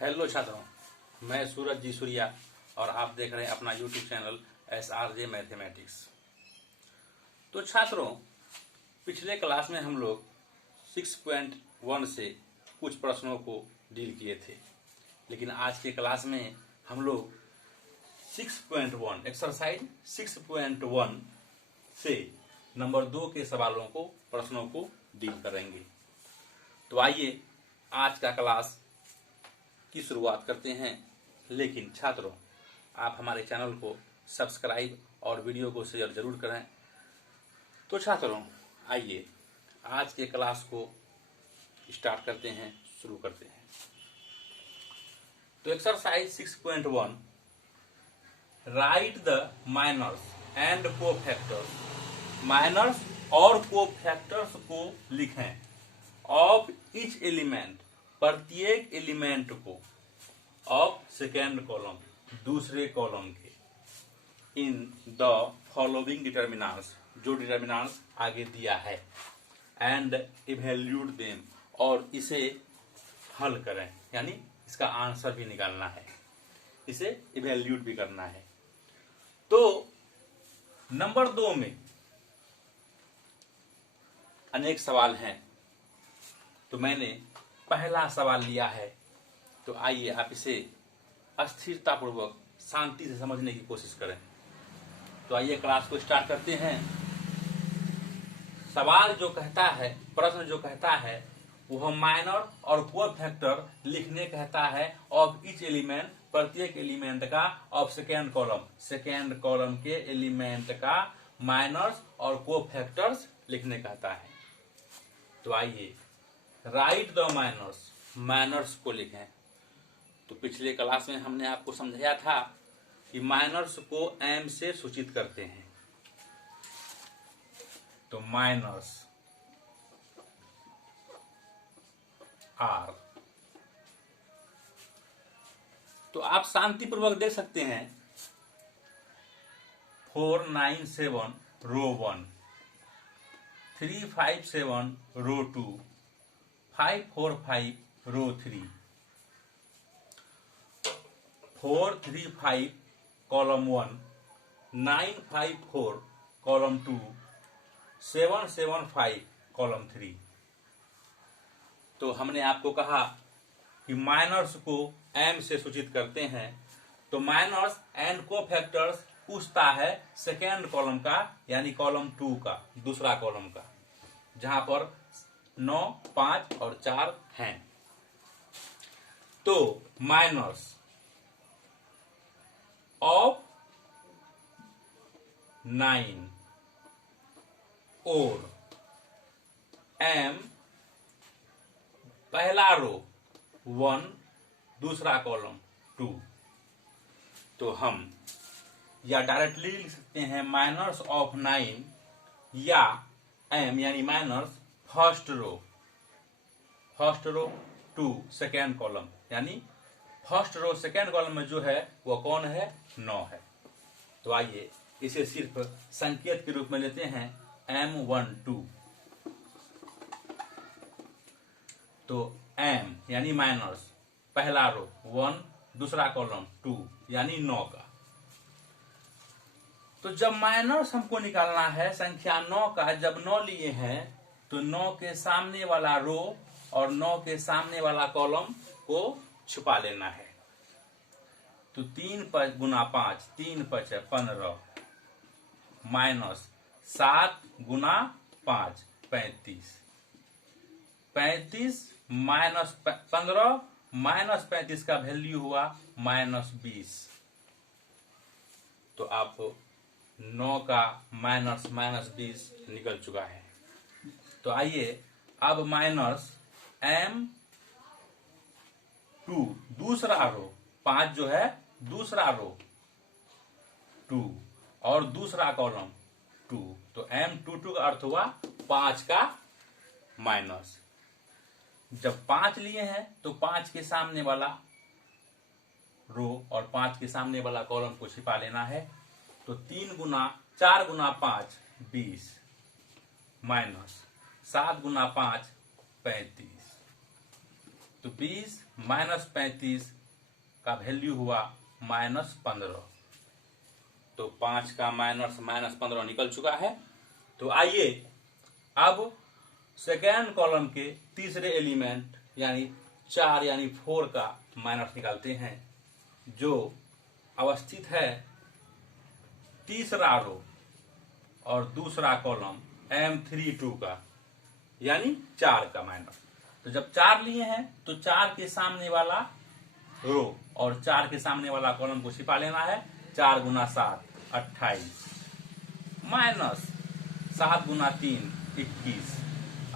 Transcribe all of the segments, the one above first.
Hello छात्रों, मैं सूरज जी सूर्या और आप देख रहे हैं अपना यूट्यूब चैनल SRJ मैथमेटिक्स। तो छात्रों, पिछले क्लास में हम लोग 6.1 से कुछ प्रश्नों को डील किए थे, लेकिन आज के क्लास में हम लोग 6.1 एक्सरसाइज 6.1 से नंबर 2 के सवालों को प्रश्नों को डील करेंगे। तो आइए आज का क्लास की शुरुआत करते हैं। लेकिन छात्रों, आप हमारे चैनल को सब्सक्राइब और वीडियो को शेयर जरूर करें। तो छात्रों, आइए आज के क्लास को स्टार्ट करते हैं, शुरू करते हैं। तो exercise 6.1, write the minors and cofactors. Minors और कोफैक्टर्स को लिखें ऑफ ईच एलिमेंट, प्रत्येक एलिमेंट को, ऑफ सेकेंड कॉलम, दूसरे कॉलम के, इन द फॉलोइंग डिटर्मिनेंट्स, जो डिटर्मिनेंट्स आगे दिया है, एंड इवैल्यूएट देम, और इसे हल करें, यानी इसका आंसर भी निकालना है, इसे इवैल्यूएट भी करना है। तो नंबर 2 में अनेक सवाल हैं, तो मैंने पहला सवाल लिया है। तो आइए आप इसे स्थिरतापूर्वक शांति से समझने की कोशिश करें। तो आइए क्लास को स्टार्ट करते हैं। सवाल जो कहता है, प्रश्न जो कहता है, वह माइनर और कोफैक्टर लिखने कहता है ऑफ ईच एलिमेंट, प्रत्येक एलिमेंट का, of second column, second column के एलिमेंट का माइनर्स और कोफैक्टर्स लिखने कहता है। तो आइए राइट द माइनर्स, माइनर्स को लिखें। तो पिछले क्लास में हमने आपको समझाया था कि माइनर्स को एम से सूचित करते हैं। तो माइनर्स आर, तो आप शांतिपूर्वक देख सकते हैं 497 रो 1, 357 रो 2, 545 रो 3, 435 कॉलम 1, 954 कॉलम 2, 775 कॉलम 3। तो हमने आपको कहा कि माइनर्स को एम से सूचित करते हैं। तो माइनर्स एंड कोफैक्टर्स पूछता है सेकेंड कॉलम का, यानी कॉलम 2 का, दूसरा कॉलम का, जहां पर 9, 5 और 4 हैं। तो माइनर्स ऑफ 9 और एम, पहला रो 1, दूसरा कॉलम 2। तो हम या डायरेक्टली लिख सकते हैं माइनर्स ऑफ 9 या एम, यानी minors first row 2 second column, यानी फर्स्ट रो सेकेंड कॉलम में जो है वो कौन है, 9 है। तो आइए इसे सिर्फ संकेत के रूप में लेते हैं M12। तो M यानी माइनर्स, पहला रो 1, दूसरा कॉलम 2, यानी 9 का। तो जब माइनर्स हमको निकालना है संख्या 9 का, जब 9 लिए हैं, तो 9 के सामने वाला रो और 9 के सामने वाला कॉलम को छुपा लेना है। तो 3 गुना 5, 3 5 15, माइनस 7 गुना 5 35, 35 माइनस 15 माइनस 35 का वैल्यू हुआ -20। तो आप 9 का माइनस -20 निकल चुका है। तो आइए अब माइनस M2, दूसरा रो 5 जो है, दूसरा रो 2 और दूसरा कॉलम 2। तो M22 का अर्थ हुआ 5 का माइनस। जब 5 लिए हैं तो 5 के सामने वाला रो और 5 के सामने वाला कॉलम को छिपा लेना है। तो 4 गुना 5 20, माइनस 7 गुना 5 35, तो 20 माइनस 35 का वैल्यू हुआ -15। तो 5 का -15 निकल चुका है। तो आइए अब सेकेंड कॉलम के तीसरे एलिमेंट यानी 4 यानी 4 का माइनस निकालते हैं, जो अवस्थित है तीसरा रो और दूसरा कॉलम M32 का यानी 4 का माइनस। तो जब 4 लिए हैं तो 4 के सामने वाला रो और 4 के सामने वाला कॉलम को छिपा लेना है। 4 गुना 7 28 माइनस 7 गुना 3 21।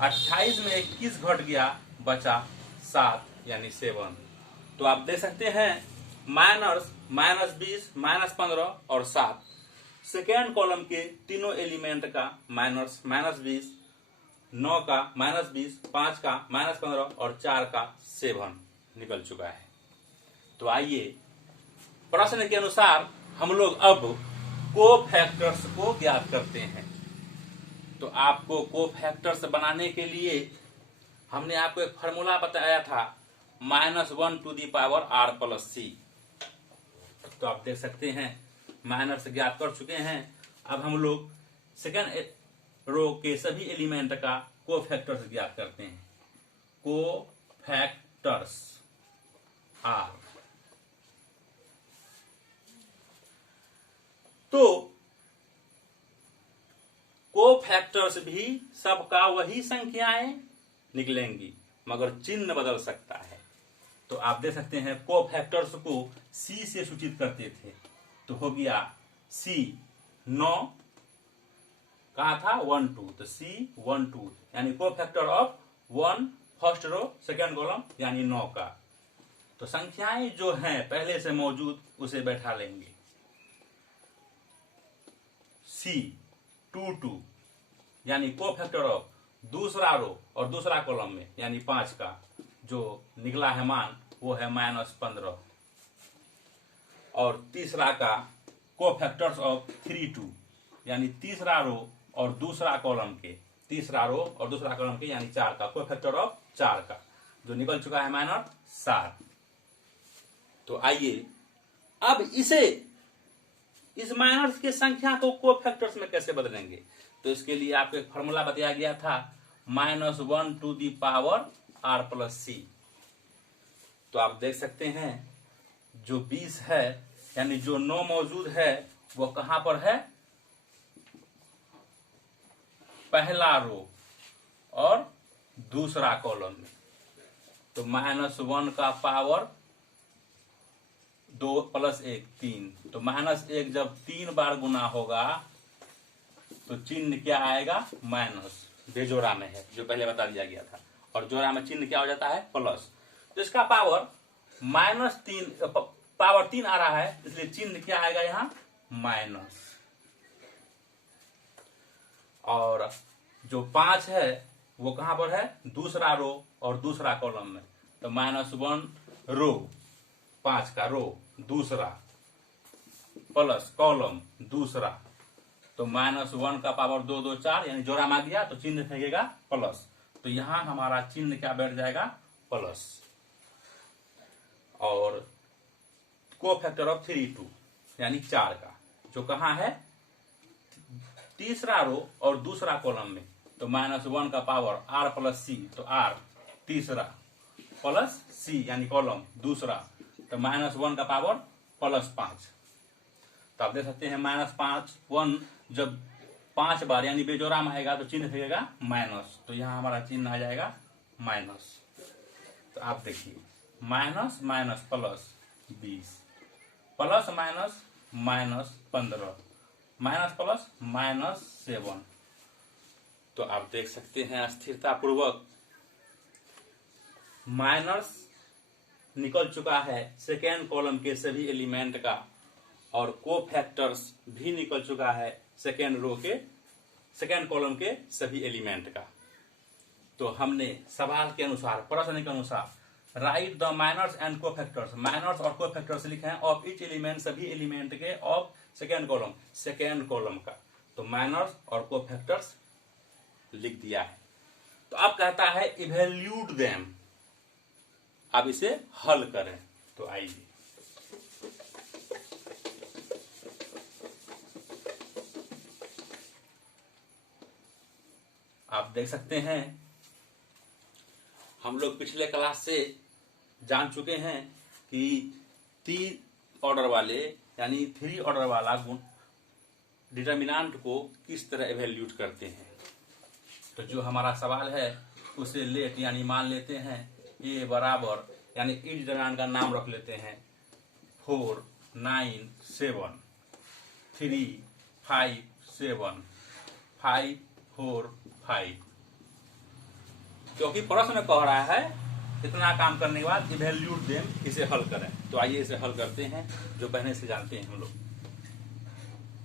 28 में 21 घट गया, बचा 7 यानी 7। तो आप देख सकते हैं -20 -15 और 7 सेकेंड कॉलम के तीनों एलिमेंट का -20 9 का -20 5 का -15 और 4 का 7 निकल चुका है। तो आइए प्रश्न के अनुसार हम लोग अब कोफैक्टर्स को ज्ञात करते हैं। तो आपको कोफैक्टर्स बनाने के लिए हमने आपको एक फॉर्मूला बताया था -1r+c। तो आप देख सकते हैं माइनस ज्ञात कर चुके हैं। अब हम लोग सेकेंड रो के सभी एलिमेंट का कोफैक्टर्स ज्ञात करते हैं। कोफैक्टर्स आर, तो कोफैक्टर्स भी सबका वही संख्याएं निकलेंगी, मगर चिन्ह बदल सकता है। तो आप देख सकते हैं कोफैक्टर्स को C से सूचित करते थे, तो हो गया C 9 कहा था 1 2, तो C 1 2 यानी cofactor of 1 first row second column यानी 9 का। तो संख्याएं जो हैं पहले से मौजूद उसे बैठा लेंगे। C 2 2 यानी कोफैक्टर ऑफ दूसरा रो और दूसरा कॉलम में यानी 5 का जो निकला है मान वो है -15। और तीसरा का कोफैक्टर्स ऑफ 3 2 यानी तीसरा रो और दूसरा कॉलम के यानी 4 का कोफैक्टर ऑफ 4 का जो निकल चुका है -7। तो आइए अब इस माइनस की संख्या को कोफैक्टर्स में कैसे बदलेंगे। तो इसके लिए आपको एक फॉर्मूला बताया गया था -1r+c। तो आप देख सकते हैं जो 20 है यानी जो 9 मौजूद है वो कहां पर है, पहला रो और दूसरा कॉलम में। तो -1 का पावर 2 + 1 3। तो -1 जब 3 बार गुना होगा तो चिन्ह क्या आएगा, माइनस। बेजोड़ा में है जो पहले बता दिया गया था, और जोड़ा में चिन्ह क्या हो जाता है, प्लस। तो इसका पावर पावर 3 आ रहा है, इसलिए चिन्ह क्या आएगा यहां, माइनस। और जो 5 है वो कहां पर है, दूसरा रो और दूसरा कॉलम में। तो -1 रो 5 का रो दूसरा प्लस कॉलम दूसरा, तो -1 का पावर 2 2 4 यानी जोड़ा में गया तो चिन्ह फेंकेगा प्लस। तो यहां हमारा चिन्ह क्या बैठ जाएगा, प्लस। और कोफैक्टर ऑफ 3 2 यानी 4 का जो कहां है, तीसरा रो और दूसरा कॉलम में। तो -1 का पावर r+c, तो r तीसरा प्लस c यानी कॉलम दूसरा, तो -1 का पावर +5। तो आप देख सकते हैं -5 1 जब 5 बार यानी बेजोड़ा में आएगा तो चिन्ह फेंकेगा माइनस। तो यहां हमारा चिन्ह आ जाएगा माइनस। तो आप देखिए minus minus plus 20 plus minus -15 minus plus -7। तो आप देख सकते हैं स्थिरता पूर्वक माइनस निकल चुका है सेकेंड कॉलम के सभी एलिमेंट का, और कोफैक्टर्स भी निकल चुका है सेकेंड कॉलम के सभी एलिमेंट का। तो हमने सवाल के अनुसार, प्रश्न के अनुसार write the minors and cofactors, minors और कोफैक्टर्स लिखे हैं ऑफ इच एलिमेंट, सभी एलिमेंट के ऑफ सेकेंड कॉलम का। तो माइनर्स और कोफैक्टर्स लिख दिया है। तो अब कहता है इवेल्यूट देम, अब इसे हल करें। तो आइए, आप देख सकते हैं हम लोग पिछले क्लास से जान चुके हैं कि 3 ऑर्डर वाले यानी 3 ऑर्डर वाला गुण डिटर्मिनेंट को किस तरह इवेल्यूट करते हैं। तो जो हमारा सवाल है उसे लेट यानी मान लेते हैं ए बराबर यानी इस डिटर्मिनेंट का नाम रख लेते हैं 4 9 7 3 5 7 5 4 5, क्योंकि प्रश्न में कह रहा है इतना काम करने के बाद इवेल्यूट देम, इसे हल करें। तो आइए इसे हल करते हैं जो पहले से जानते हैं हम लोग।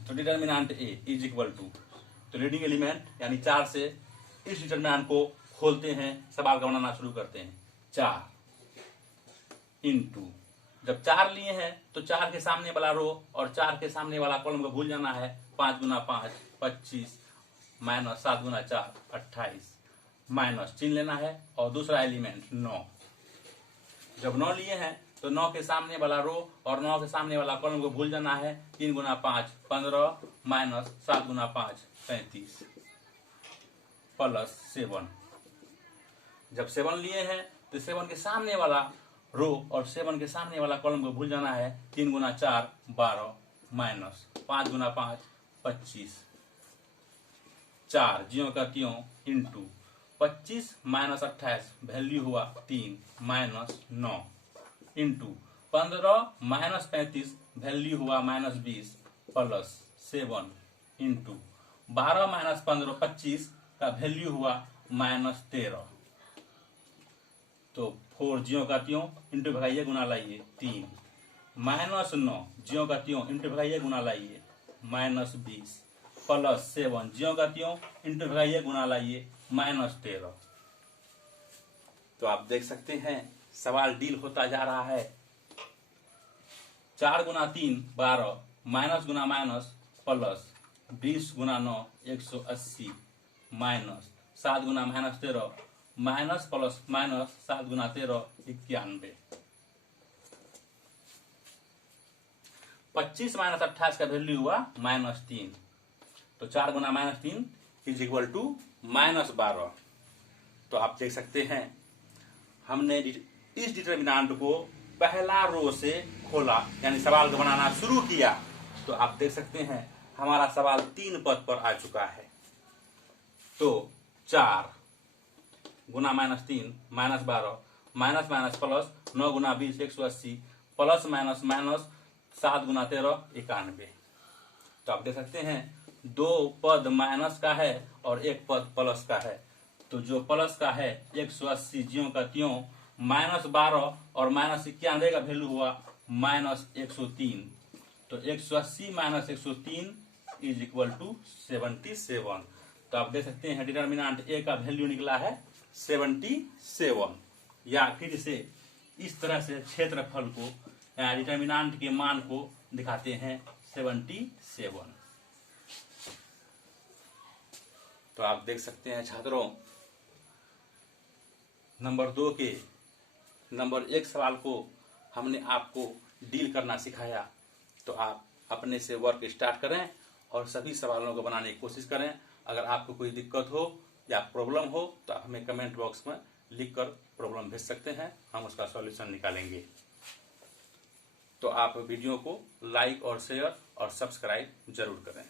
तो determinant A is equal to, तो लीडिंग एलिमेंट यानी 4 से इस डिटर्मिनेंट को खोलते हैं, सवाल का बनाना शुरू करते हैं। 4 इंटू, जब 4 लिए हैं तो 4 के सामने वाला रो और 4 के सामने वाला कॉलम को भूल जाना है। 5 गुना 5 25 माइनस 7 गुना 4 28 माइनस चिन्ह लेना है और दूसरा एलिमेंट 9। जब 9 लिए हैं तो 9 के सामने वाला रो और 9 के सामने वाला कॉलम को भूल जाना है। 3 गुना 5 15 माइनस 7 गुना 5 35 प्लस 7। जब 7 लिए हैं तो 7 के सामने वाला रो और 7 के सामने वाला कॉलम को भूल जाना है। 3 गुना 4 12 माइनस 5 गुना 5 25 4 ज्यों का त्यों इंटू 25 माइनस 28 वैल्यू हुआ 3 माइनस 9 इंटू 15 माइनस 35 वैल्यू हुआ माइनस 20 प्लस 7 इंटू 12 माइनस 15 25 का वैल्यू हुआ माइनस 13। तो 4 ज्यों का त्यों इंटू भगाइए गुना लाइए 3 माइनस 9 ज्यों का त्यों इंटू भगाइए गुना लाइए माइनस 20 प्लस 7 ज्यों का त्यों इंटू भगाइए गुना लाइए माइनस 13। तो आप देख सकते हैं सवाल डील होता जा रहा है। 4 गुना 3 12 माइनस गुना माइनस प्लस 20 गुना 9 180 माइनस 7 गुना माइनस 13 माइनस प्लस माइनस 7 गुना 13 91। 25 माइनस 28 का वैल्यू हुआ माइनस 3। तो 4 गुना minus 3 is equal to minus 12। तो आप देख सकते हैं हमने इस डिटर्मिनेंट को पहला रो से खोला यानी सवाल को बनाना शुरू किया। तो आप देख सकते हैं हमारा सवाल 3 पद पर आ चुका है। तो 4 गुना minus 3 minus 12 minus minus plus 9 गुना 20 180 प्लस माइनस माइनस 7 गुना 13 91। तो आप देख सकते हैं 2 पद माइनस का है और 1 पद प्लस का है। तो जो प्लस का है 180 ज्यों का त्यों माइनस 12 और माइनस 91 का वैल्यू हुआ माइनस 103। तो 180 माइनस 103 इज इक्वल टू 77। तो आप देख सकते हैं डिटर्मिनेंट ए का वैल्यू निकला है 77। या फिर से इस तरह से क्षेत्रफल को या डिटर्मिनेंट के मान को दिखाते हैं 77। तो आप देख सकते हैं छात्रों नंबर 2 के नंबर 1 सवाल को हमने आपको डील करना सिखाया। तो आप अपने से वर्क स्टार्ट करें और सभी सवालों को बनाने की कोशिश करें। अगर आपको कोई दिक्कत हो या प्रॉब्लम हो तो आप हमें कमेंट बॉक्स में लिखकर प्रॉब्लम भेज सकते हैं, हम उसका सॉल्यूशन निकालेंगे। तो आप वीडियो को लाइक और शेयर और सब्सक्राइब जरूर करें।